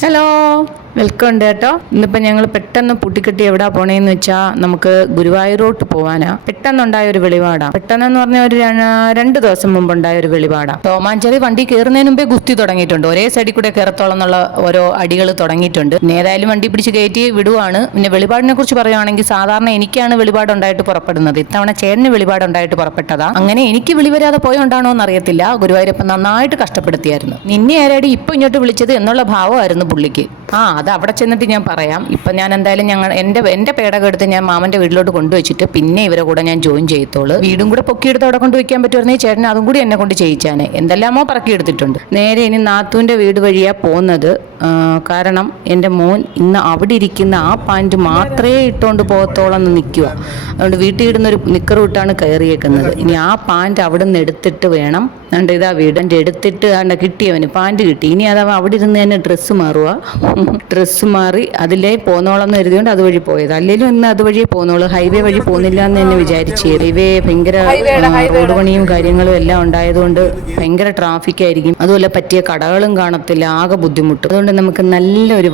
Hello, welcome ഉണ്ട് കേട്ടോ. ഇന്നിപ്പോൾ ഞങ്ങൾ പെട്ടെന്ന് പൂട്ടിക്കെട്ടി എവിടാ പോണേന്ന് വെച്ചാൽ നമുക്ക് ഗുരുവായൂരോട്ട് പോകാനാ. പെട്ടെന്നുണ്ടായ ഒരു വെളിപാടാ. പെട്ടെന്നെന്ന് പറഞ്ഞാൽ ഒരു 2 ദിവസം മുമ്പ് ഉണ്ടായ ഒരു വെളിപാടാ. ടോമാഞ്ചേരി വണ്ടി കയറുന്നതിന് മുമ്പേ ഗുസ്തി തുടങ്ങിയിട്ടുണ്ട്. ഒരേ സൈഡിൽ കൂടെ കയറത്തോളം എന്നുള്ള ഓരോ അടികൾ തുടങ്ങിയിട്ടുണ്ട്. പിന്നെ ഏതായാലും വണ്ടി പിടിച്ച് കയറ്റി വിടുവാണ്. പിന്നെ വെളിപാടിനെ കുറിച്ച് പറയുവാണെങ്കിൽ സാധാരണ എനിക്കാണ് വെളിപാടുണ്ടായിട്ട് പുറപ്പെടുന്നത്. ഇത്തവണ ചേട്ടന് വെളിപാടുണ്ടായിട്ട് പുറപ്പെട്ടതാ. അങ്ങനെ എനിക്ക് വിളിവരാതെ പോയോണ്ടാണോ എന്ന് അറിയത്തില്ല. ഗുരുവായൂരപ്പൻ നന്നായിട്ട് കഷ്ടപ്പെടുത്തിയായിരുന്നു. നിന്നെ ആരാടി ഇപ്പൊ ഇങ്ങോട്ട് വിളിച്ചത് എന്നുള്ള ഭാവമായിരുന്നു പുള്ളിക്ക്. അത് അവിടെ ചെന്നിട്ട് ഞാൻ പറയാം. ഇപ്പം ഞാൻ എന്തായാലും എൻ്റെ പേടകം എടുത്ത് ഞാൻ മാമൻ്റെ വീട്ടിലോട്ട് കൊണ്ടുവച്ചിട്ട് പിന്നെ ഇവരെ കൂടെ ഞാൻ ജോയിൻ ചെയ്യത്തോളൂ. വീടും കൂടെ പൊക്കിയെടുത്ത് അവിടെ കൊണ്ടുവയ്ക്കാൻ പറ്റുമായിരുന്നെങ്കിൽ ചേട്ടൻ അതും കൂടി എന്നെ കൊണ്ട് ചെയ്യിച്ചാനെ. എന്തെല്ലാമോ പറക്കിയെടുത്തിട്ടുണ്ട്. നേരെ ഇനി നാത്തൂൻ്റെ വീട് വഴിയാണ് പോകുന്നത്. കാരണം എൻ്റെ മോൻ ഇന്ന് അവിടെ ഇരിക്കുന്ന ആ പാൻറ്റ് മാത്രമേ ഇട്ടുകൊണ്ട് പോകത്തോളം എന്ന് നിൽക്കുക. അതുകൊണ്ട് വീട്ടിൽ ഇടുന്നൊരു നിക്കർ വിട്ടാണ് കയറിയേക്കുന്നത്. ഇനി ആ പാൻറ്റ് അവിടെ നിന്ന് എടുത്തിട്ട് വേണം. അതുകൊണ്ട് ഇതാ വീടിൻ്റെ എടുത്തിട്ട് കിട്ടിയവന് പാൻറ്റ് കിട്ടി. ഇനി അഥവാ അവിടെ ഇരുന്ന് തന്നെ ഡ്രസ്സ് മാറുക. ഡ്രസ്സ് മാറി അതിലേ പോന്നോളം എന്ന് കരുതിയോണ്ട് അതുവഴി പോയത്. അല്ലെങ്കിലും ഇന്ന് അതുവഴിയേ പോന്നോളൂ. ഹൈവേ വഴി പോകുന്നില്ല എന്ന് തന്നെ വിചാരിച്ചു. ഹൈവേ ഭയങ്കര റോഡ് പണിയും കാര്യങ്ങളും എല്ലാം ഉണ്ടായതുകൊണ്ട് ഭയങ്കര ട്രാഫിക് ആയിരിക്കും. അതുപോലെ പറ്റിയ കടകളും കാണത്തില്ല. ആകെ ബുദ്ധിമുട്ട്. അതുകൊണ്ട് നമുക്ക് നല്ലൊരു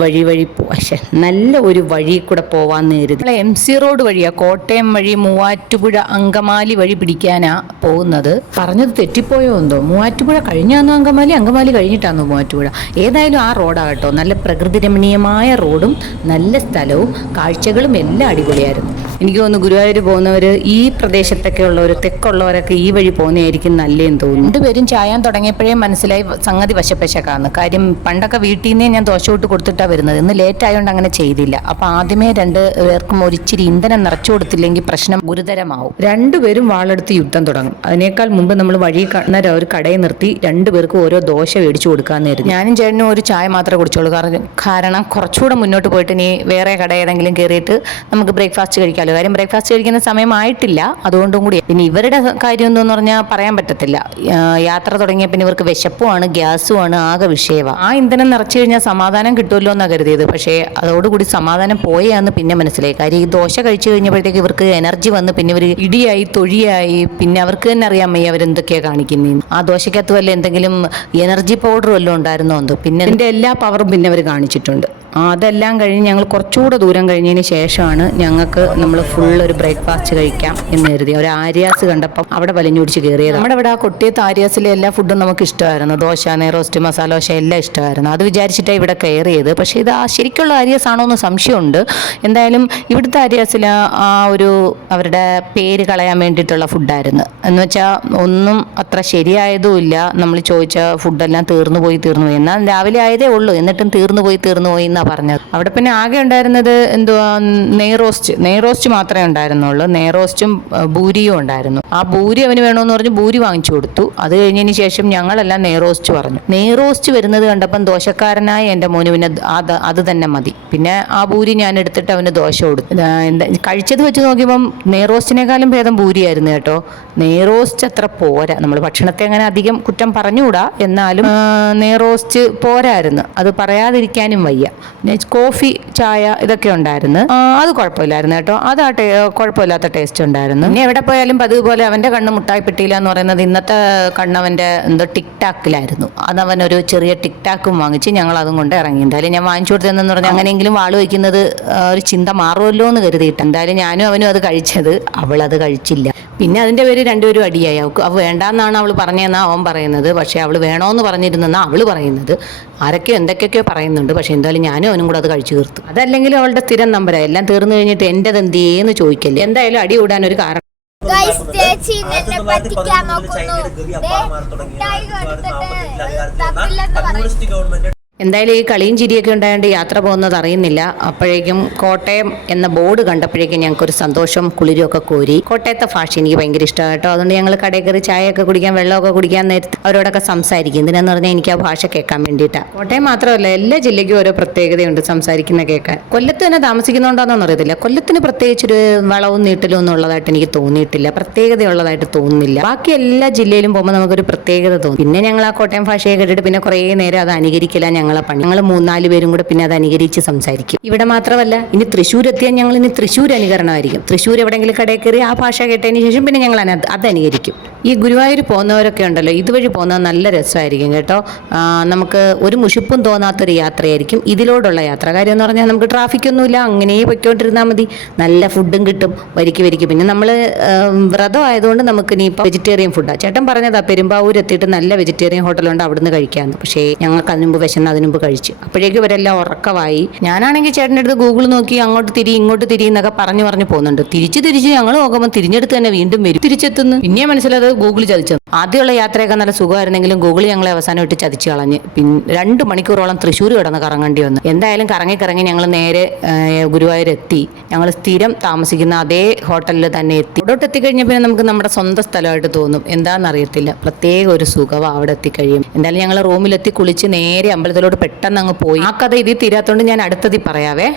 നല്ല ഒരു വഴി കൂടെ പോവാന്ന് കരുതി. MC റോഡ് വഴിയാ, കോട്ടയം വഴി മൂവാറ്റുപുഴ അങ്കമാലി വഴി പിടിക്കാനാ പോകുന്നത്. പറഞ്ഞത് തെറ്റിപ്പോയോ എന്തോ. മൂവാറ്റുപുഴ കഴിഞ്ഞാന്നോ അങ്കമാലി കഴിഞ്ഞിട്ടാന്നോ മൂവാറ്റുപുഴ. ഏതായാലും ആ റോഡാകട്ടോ നല്ല പ്രകൃതി രമണീയമായ റോഡും നല്ല സ്ഥലവും കാഴ്ചകളും എല്ലാം അടിപൊളിയായിരുന്നു. എനിക്ക് തോന്നുന്നു ഗുരുവായൂർ പോകുന്നവർ ഈ പ്രദേശത്തൊക്കെ ഉള്ളവർ, തെക്കുള്ളവരൊക്കെ ഈ വഴി പോകുന്നതായിരിക്കും നല്ലതെന്ന് തോന്നുന്നു. 2 പേരും ചായാൻ തുടങ്ങിയപ്പോഴേ മനസ്സിലായി സംഗതി വശപ്പശക്കാന്ന്. കാര്യം പണ്ടൊക്കെ വീട്ടിൽ നിന്നേ ഞാൻ ദോശ ഇട്ട് കൊടുത്തിട്ടാണ് വരുന്നത്. ഇന്ന് ലേറ്റ് ആയതുകൊണ്ട് അങ്ങനെ ചെയ്തില്ല. അപ്പം ആദ്യമേ 2 പേർക്കും ഒരിച്ചിരി ഇന്ധനം നിറച്ചു കൊടുത്തില്ലെങ്കിൽ പ്രശ്നം ഗുരുതരമാവും. 2 പേരും വാളെടുത്ത് യുദ്ധം തുടങ്ങും. അതിനേക്കാൾ മുമ്പ് നമ്മൾ വഴി കാണുന്ന ഒരു കടയിൽ നിർത്തി 2 പേർക്കും ഓരോ ദോശ മേടിച്ചു കൊടുക്കാന്ന് കരുതി. ഞാനും ചേട്ടനും ഒരു ചായ മാത്രമേ കുടിച്ചോളൂ. കാരണം കുറച്ചുകൂടെ മുന്നോട്ട് പോയിട്ട് ഇനി വേറെ കട ഏതെങ്കിലും കയറിയിട്ട് നമുക്ക് ബ്രേക്ക്ഫാസ്റ്റ് കഴിക്കാമല്ലോ. കാര്യം ബ്രേക്ക്ഫാസ്റ്റ് കഴിക്കുന്ന സമയമായിട്ടില്ല, അതുകൊണ്ടും കൂടി. പിന്നെ ഇവരുടെ കാര്യം എന്തെന്ന് പറഞ്ഞാൽ പറയാൻ പറ്റത്തില്ല. യാത്ര തുടങ്ങിയ പിന്നെ ഇവർക്ക് വിശപ്പുമാണ്, ഗ്യാസുമാണ്, ആകെ വിഷയമാണ്. ആ ഇന്ധനം നിറച്ചു കഴിഞ്ഞാൽ സമാധാനം കിട്ടുമല്ലോ എന്നാണ് കരുതിയത്. പക്ഷേ അതോടുകൂടി സമാധാനം പോയാന്ന് പിന്നെ മനസ്സിലായി. കാര്യം ഈ ദോശ കഴിച്ചു കഴിഞ്ഞപ്പോഴത്തേക്ക് ഇവർക്ക് എനർജി വന്ന് പിന്നെ ഇവർ ഇടിയായി തൊഴിയായി. പിന്നെ അവർക്ക് തന്നെ അറിയാൻ വയ്യ അവരെന്തൊക്കെയാണ് കാണിക്കുന്നത്. ആ ദോശക്കകത്ത് വല്ല എന്തെങ്കിലും എനർജി പൗഡർ വല്ലതും ഉണ്ടായിരുന്നോ എന്തോ. പിന്നെ ഇതിൻ്റെ എല്ലാ പവറും പിന്നെ അവർ കാണിച്ചിട്ടുണ്ട്. അതെല്ലാം കഴിഞ്ഞ് ഞങ്ങൾ കുറച്ചുകൂടെ ദൂരം കഴിഞ്ഞതിന് ശേഷമാണ് ഞങ്ങൾക്ക് നമ്മൾ ഫുൾ ഒരു ബ്രേക്ക്ഫാസ്റ്റ് കഴിക്കാം എന്ന് കരുതി. ഒരു ആര്യാസ് കണ്ടപ്പം അവിടെ വലിഞ്ഞു പിടിച്ച് കയറിയത്. നമ്മുടെ ഇവിടെ ആ കൊട്ടിയത്ത് ആര്യാസിലെ എല്ലാ ഫുഡും നമുക്ക് ഇഷ്ടമായിരുന്നു. ദോശ, നെയ്റോസ്റ്റ്, മസാല ദോശ എല്ലാം ഇഷ്ടമായിരുന്നു. അത് വിചാരിച്ചിട്ടാണ് ഇവിടെ കയറിയത്. പക്ഷേ ഇത് ശരിക്കുള്ള ആര്യാസ് ആണോ എന്ന് സംശയമുണ്ട്. എന്തായാലും ഇവിടുത്തെ ആര്യാസിൽ ആ ഒരു അവരുടെ പേര് കളയാൻ വേണ്ടിയിട്ടുള്ള ഫുഡായിരുന്നു. എന്ന് വെച്ചാൽ ഒന്നും അത്ര ശരിയായതുമില്ല. നമ്മൾ ചോദിച്ച ഫുഡെല്ലാം തീർന്നു പോയി. എന്നാൽ രാവിലെ ആയതേ ഉള്ളൂ, എന്നിട്ടും തീർന്നു പോയി എന്നാണ് പറഞ്ഞത്. അവിടെ പിന്നെ ആകെ ഉണ്ടായിരുന്നത് എന്തുവാ, നെയ്റോസ്റ്റ് മാത്രമേ ഉണ്ടായിരുന്നുള്ളൂ. നെയ്റോസ്റ്റും ബൂരിയും ഉണ്ടായിരുന്നു. ആ ബൂരി അവന് വേണമെന്ന് പറഞ്ഞ് ബൂരി വാങ്ങിച്ചു കൊടുത്തു. അത് കഴിഞ്ഞതിന് ശേഷം ഞങ്ങളെല്ലാം നെയ്റോസ്റ്റ് പറഞ്ഞു. നെയ്റോസ്റ്റ് വരുന്നത് കണ്ടപ്പം ദോശക്കാരനായ എൻ്റെ മോന് പിന്നെ അത് തന്നെ മതി. പിന്നെ ആ ബൂരി ഞാൻ എടുത്തിട്ട് അവന് ദോശ കൊടുത്തു. കഴിച്ചത് വെച്ച് നോക്കിയപ്പം നെയ്റോസ്റ്റിനേക്കാളും ഭേദം ബൂരിയായിരുന്നു കേട്ടോ. നെയ്റോസ്റ്റ് അത്ര പോരാ. നമ്മൾ ഭക്ഷണത്തെ അങ്ങനെ അധികം കുറ്റം പറഞ്ഞുകൂടാ, എന്നാലും നെയ്റോസ്റ്റ് പോരായിരുന്നു. അത് പറയാതിരിക്കാനും വയ്യ. പിന്നെ കോഫി, ചായ ഇതൊക്കെ ഉണ്ടായിരുന്നു. അത് കുഴപ്പമില്ലായിരുന്നു കേട്ടോ. അത് കുഴപ്പമില്ലാത്ത ടേസ്റ്റ് ഉണ്ടായിരുന്നു. പിന്നെ എവിടെ പോയാലും അതുപോലെ അവൻ്റെ കണ്ണ് മുട്ടായി പെട്ടിയില്ല എന്ന് പറയുന്നത് ഇന്നത്തെ കണ്ണവൻ്റെ എന്തോ ടിക്ടാക്കിലായിരുന്നു. അതവനൊരു ചെറിയ ടിക്ടാക്കും വാങ്ങിച്ച് ഞങ്ങൾ അതും കൊണ്ട് ഇറങ്ങി. എന്തായാലും ഞാൻ വാങ്ങിച്ചു കൊടുത്തതെന്ന് പറഞ്ഞാൽ അങ്ങനെയെങ്കിലും വാള് വയ്ക്കുന്നത് ഒരു ചിന്ത മാറുമല്ലോ എന്ന് കരുതിയിട്ട് എന്തായാലും ഞാനും അവനും അത് കഴിച്ചത്. അവളത് കഴിച്ചില്ല. പിന്നെ അതിൻ്റെ പേര് 2 പേരും അടിയായി. അവൾ വേണ്ടാന്നാണ് അവൾ പറഞ്ഞതെന്നാണ് അവൻ പറയുന്നത്. പക്ഷേ അവൾ വേണമെന്ന് പറഞ്ഞിരുന്നെന്നാണ് അവൾ പറയുന്നത്. ആരൊക്കെയോ എന്തൊക്കെയൊക്കെയോ പറയുന്നുണ്ട്. പക്ഷേ എന്തായാലും ഞാനും അവനും കൂടെ അത് കഴിച്ചു തീർത്തു. അതല്ലെങ്കിൽ അവളുടെ സ്ഥിരം നമ്പരാണ്. എല്ലാം തീർന്നു കഴിഞ്ഞിട്ട് എൻ്റെത് എന്തേന്ന് ചോദിക്കല്ലേ. എന്തായാലും അടി കൂടാൻ ഒരു കാരണം. എന്തായാലും ഈ കളിയും ചിരിയൊക്കെ ഉണ്ടായതുകൊണ്ട് യാത്ര പോകുന്നത് അറിയുന്നില്ല. അപ്പോഴേക്കും കോട്ടയം എന്ന ബോർഡ് കണ്ടപ്പോഴേക്കും ഞങ്ങൾക്കൊരു സന്തോഷം, കുളിരും ഒക്കെ കോരി. കോട്ടയത്തെ ഭാഷ എനിക്ക് ഭയങ്കര ഇഷ്ടമാണ് കേട്ടോ. അതുകൊണ്ട് ഞങ്ങൾ കടയിൽ കയറി ചായയൊക്കെ കുടിക്കാൻ, വെള്ളമൊക്കെ കുടിക്കാൻ നേരത്ത് അവരോടൊക്കെ സംസാരിക്കും. എന്തിനാന്ന് പറഞ്ഞാൽ എനിക്ക് ആ ഭാഷ കേൾക്കാൻ വേണ്ടിയിട്ടാണ്. കോട്ടയം മാത്രമല്ല, എല്ലാ ജില്ലയ്ക്കും ഓരോ പ്രത്യേകതയുണ്ട് സംസാരിക്കുന്ന കേൾക്കാൻ. കൊല്ലത്ത് തന്നെ താമസിക്കുന്നുണ്ടോയെന്നൊന്നും അറിയത്തില്ല. കൊല്ലത്തിന് പ്രത്യേകിച്ചൊരു വളവും നീട്ടലും ഒന്നും ഉള്ളതായിട്ട് എനിക്ക് തോന്നിയിട്ടില്ല. പ്രത്യേകതയുള്ളതായിട്ട് തോന്നുന്നില്ല. ബാക്കി എല്ലാ ജില്ലയിലും പോകുമ്പോൾ നമുക്കൊരു പ്രത്യേകത തോന്നും. പിന്നെ ഞങ്ങൾ ആ കോട്ടയം ഭാഷയെ കേട്ടിട്ട് പിന്നെ കുറേ നേരം അത് അനുകരിക്കില്ല. ഞങ്ങൾ ഞങ്ങളെ പണി. ഞങ്ങൾ 3-4 പേരും കൂടെ പിന്നെ അത് അനുകരിച്ച് സംസാരിക്കും. ഇവിടെ മാത്രമല്ല, ഇനി തൃശ്ശൂർ എത്തിയാൽ ഞങ്ങൾ ഇനി തൃശ്ശൂർ അനുകരണമായിരിക്കും. തൃശ്ശൂർ എവിടെയെങ്കിലും കടയിൽ കയറി ആ ഭാഷ കേട്ടതിന് ശേഷം പിന്നെ ഞങ്ങൾ അത് അനുകരിക്കും. ഈ ഗുരുവായൂർ പോകുന്നവരൊക്കെ ഉണ്ടല്ലോ, ഇതുവഴി പോകുന്നത് നല്ല രസമായിരിക്കും കേട്ടോ. നമുക്ക് ഒരു മുഷിപ്പും തോന്നാത്തൊരു യാത്രയായിരിക്കും ഇതിലോടുള്ള യാത്ര. കാര്യം എന്ന് പറഞ്ഞാൽ നമുക്ക് ട്രാഫിക്കൊന്നുമില്ല, അങ്ങനെ പൊയ്ക്കൊണ്ടിരുന്നാൽ മതി. നല്ല ഫുഡും കിട്ടും വരിക്ക്. പിന്നെ നമ്മൾ വ്രതം ആയതുകൊണ്ട് നമുക്ക് ഇനിയിപ്പോൾ വെജിറ്റേറിയൻ ഫുഡാണ്. ചേട്ടൻ പറഞ്ഞതാ പെരുമ്പാവൂർ എത്തിയിട്ട് നല്ല വെജിറ്റേറിയൻ ഹോട്ടലുണ്ട്, അവിടുന്ന് കഴിക്കാമെന്ന്. പക്ഷേ ഞങ്ങൾക്ക് അതിനുമുമ്പ് അതിനുമുമ്പ് കഴിച്ചു. അപ്പോഴേക്കും ഇവരെല്ലാം ഉറക്കമായി. ഞാനാണെങ്കിൽ ചേട്ടൻ്റെ അടുത്ത് ഗൂഗിൾ നോക്കി അങ്ങോട്ട് തിരി ഇങ്ങോട്ട് തിരി എന്നൊക്കെ പറഞ്ഞു പോകുന്നുണ്ട്. തിരിച്ച് ഞങ്ങൾ നോക്കുമ്പോൾ തിരിഞ്ഞെടുത്ത് തന്നെ വീണ്ടും വരും, തിരിച്ചെത്തുന്നു. പിന്നെ മനസ്സിലത് ഗൂഗിൾ ചതിച്ചു. ആദ്യമുള്ള യാത്രയൊക്കെ നല്ല സുഖമായിരുന്നെങ്കിലും ഗൂഗിൾ ഞങ്ങളെ അവസാനം ഇട്ട് ചതിച്ചു കളഞ്ഞ്. പിന്നെ 2 മണിക്കൂറോളം തൃശ്ശൂർ കിടന്ന് കറങ്ങേണ്ടി വന്നു. എന്തായാലും കറങ്ങി ഞങ്ങൾ നേരെ ഗുരുവായൂർ എത്തി. ഞങ്ങൾ സ്ഥിരം താമസിക്കുന്ന അതേ ഹോട്ടലിൽ തന്നെ എത്തി. അവിടോട്ട് എത്തിക്കഴിഞ്ഞാൽ പിന്നെ നമുക്ക് നമ്മുടെ സ്വന്തം സ്ഥലമായിട്ട് തോന്നും. എന്താണെന്നറിയത്തില്ല, പ്രത്യേക ഒരു സുഖമാണ് അവിടെ എത്തിക്കഴിയും. എന്തായാലും ഞങ്ങൾ റൂമിലെത്തി കുളിച്ച് നേരെ അമ്പലത്തിലോട്ട് പെട്ടെന്ന് അങ്ങ് പോയി. ആ കഥ ഇതിൽ തീരാത്തോണ്ട് ഞാൻ അടുത്തതിൽ പറയാവേ.